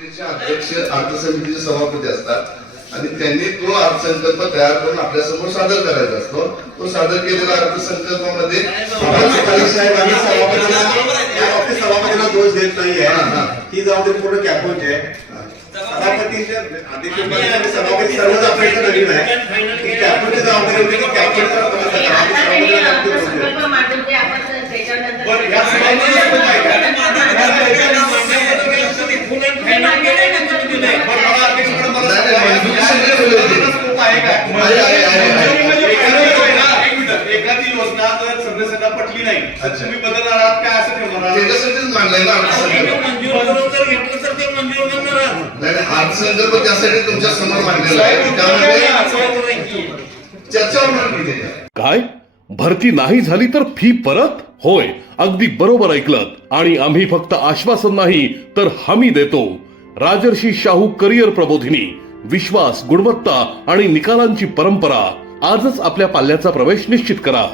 समितीचे अध्यक्ष अर्थ समितीचे सभापती असतात आणि त्यांनी तो अर्थसंकल्प तयार करून आपल्या समोर सादर करायचा असतो. तो सादर केलेला अर्थसंकल्पामध्ये सभापतीला दोष देत नाही आहे, ही जबाबदारी पूर्ण कॅपोची आहे. सभापतीच्या अध्यक्षपदी सभापती सर्वच आपल्याकडे नवीन आहे. कॅपोची जबाबदारी होती की कॅपोचा एखादी योजना जर सदस्यांना पटली नाही तर तुम्ही बदलणार आहात काय असं ठेवणार त्याच्यासाठीच मांडलंय ना अर्थसंकल्प त्यासाठी तुमच्या समोर मांडलेला आहे. त्यामध्ये चर्चा होणार नाही. काय भरती नाही झाली तर फी परत? होय, अगदी बरोबर ऐकलत. आणि आम्ही फक्त आश्वासन नाही तर हमी देतो. राजर्षी शाहू करिअर प्रबोधिनी, विश्वास, गुणवत्ता आणि निकालांची परंपरा. आजच आपल्या पाल्याचा प्रवेश निश्चित करा.